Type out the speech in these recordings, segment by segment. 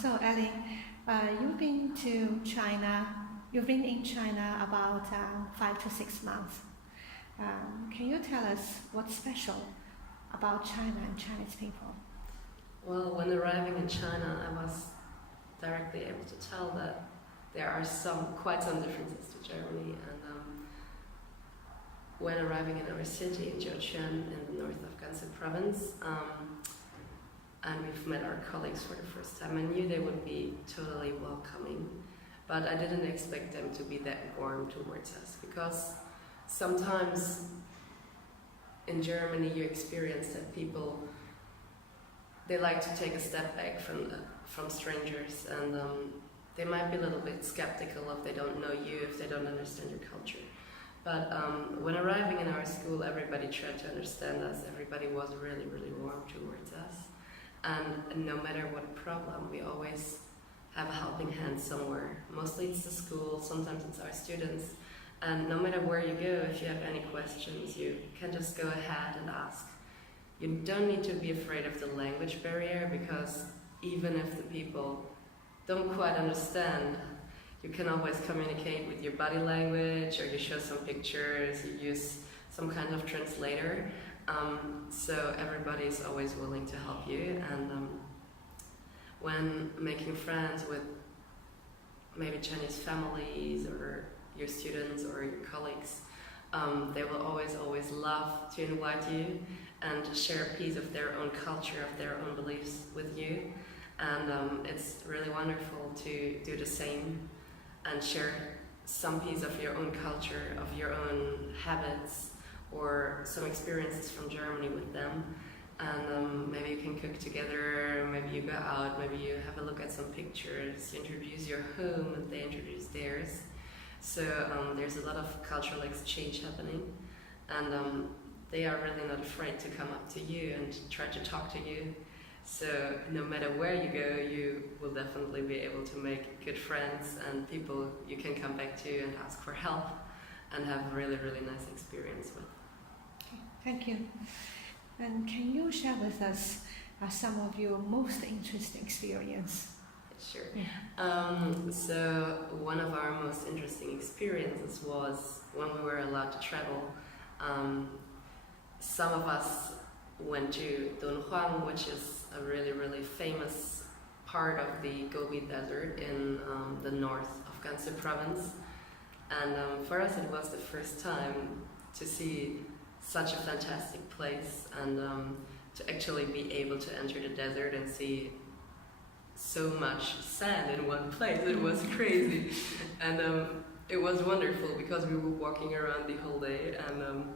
So Elly, you've been to China. You've been in China about 5 to 6 months. Can you tell us what's special about China and Chinese people? Well, when arriving in China, I was directly able to tell that there are quite some differences to Germany. And when arriving in our city in Jiuquan in the north of Gansu province, and we've met our colleagues for the first time, I knew they would be totally welcoming, but I didn't expect them to be that warm towards us, because sometimes in Germany you experience that people, they like to take a step back from strangers, and they might be a little bit skeptical if they don't know you, if they don't understand your culture. But when arriving in our school, everybody tried to understand us. Everybody was really, really warm towards us. And no matter what problem, we always have a helping hand somewhere. Mostly it's the school, sometimes it's our students. And no matter where you go, if you have any questions, you can just go ahead and ask. You don't need to be afraid of the language barrier, because even if the people don't quite understand, you can always communicate with your body language, or you show some pictures, you use some kind of translator. So everybody is always willing to help you, and when making friends with maybe Chinese families or your students or your colleagues, they will always love to invite you and share a piece of their own culture, of their own beliefs with you. And it's really wonderful to do the same and share some piece of your own culture, of your own habits, or some experiences from Germany with them. And maybe you can cook together, maybe you go out, maybe you have a look at some pictures, you introduce your home and they introduce theirs. So there's a lot of cultural exchange happening, and they are really not afraid to come up to you and try to talk to you. So no matter where you go, you will definitely be able to make good friends and people you can come back to and ask for help and have a really, really nice experience with. Okay, thank you. And can you share with us some of your most interesting experience? Sure. Yeah. So one of our most interesting experiences was when we were allowed to travel. Some of us went to Dunhuang, which is a really, really famous part of the Gobi Desert in the north of Gansu province. And for us it was the first time to see such a fantastic place, and to actually be able to enter the desert and see so much sand in one place. It was crazy. And it was wonderful because we were walking around the whole day, and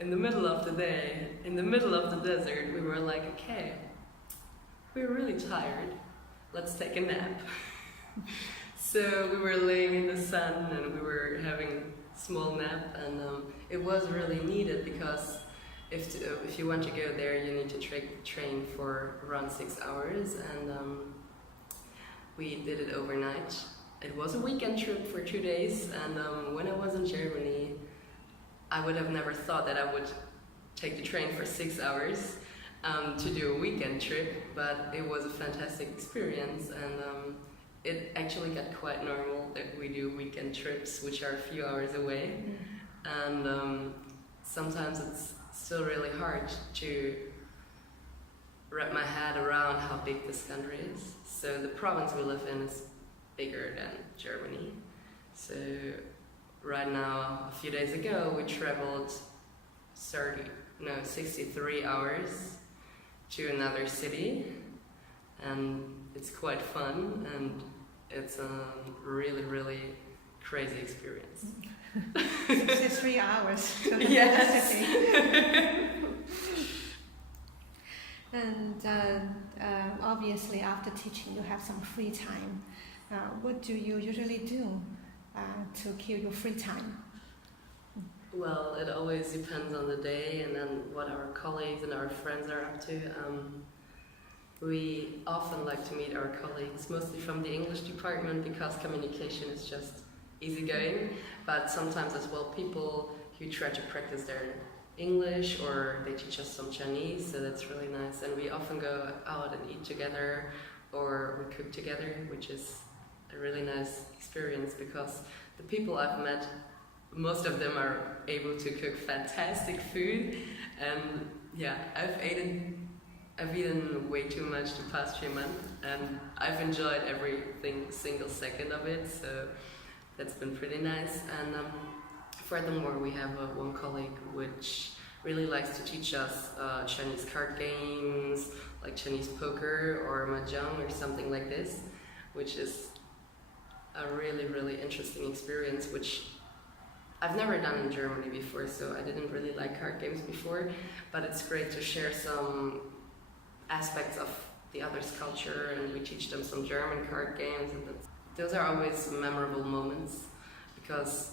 in the middle of the day, in the middle of the desert, we were like, okay, we're really tired, let's take a nap. So we were laying in the sun and we were having a small nap, and it was really needed, because if you want to go there, you need to train for around 6 hours, and we did it overnight. It was a weekend trip for 2 days, and when I was in Germany, I would have never thought that I would take the train for 6 hours to do a weekend trip, but it was a fantastic experience, and it actually got quite normal that we do weekend trips, which are a few hours away, and sometimes it's still really hard to wrap my head around how big this country is. So the province we live in is bigger than Germany. So right now, a few days ago, we traveled 63 hours to another city, and it's quite fun, and it's a really, really crazy experience. 63 hours to another Yes. city. And obviously, after teaching, you have some free time. What do you usually do to kill your free time? Well, it always depends on the day and then what our colleagues and our friends are up to. We often like to meet our colleagues, mostly from the English department, because communication is just easygoing, but sometimes as well people who try to practice their English, or they teach us some Chinese, so that's really nice. And we often go out and eat together, or we cook together, which is a really nice experience because the people I've met, most of them are able to cook fantastic food, and yeah, I've eaten way too much the past few months, and I've enjoyed single second of it, so that's been pretty nice. And furthermore, we have one colleague which really likes to teach us Chinese card games, like Chinese poker or mahjong or something like this, which is a really, really interesting experience, which I've never done in Germany before, so I didn't really like card games before, but it's great to share some aspects of the other's culture, and we teach them some German card games, and those are always memorable moments because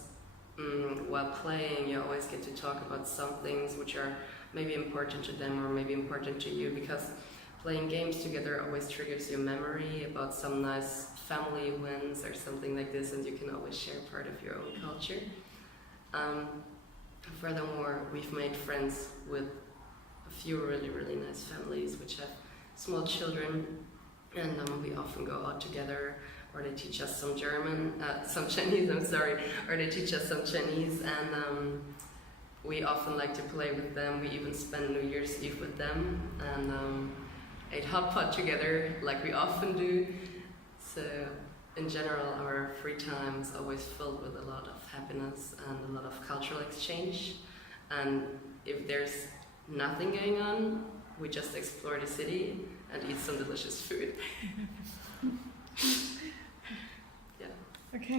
while playing you always get to talk about some things which are maybe important to them or maybe important to you, because playing games together always triggers your memory about some nice family wins or something like this, and you can always share part of your own culture. Furthermore, we've made friends with a few really, really nice families which have small children, and we often go out together, or they teach us some Chinese, or they teach us some Chinese, and we often like to play with them. We even spend New Year's Eve with them, and ate hot pot together like we often do. So in general, our free time is always filled with a lot of happiness and a lot of cultural exchange. And if there's nothing going on, we just explore the city and eat some delicious food. Yeah. Okay.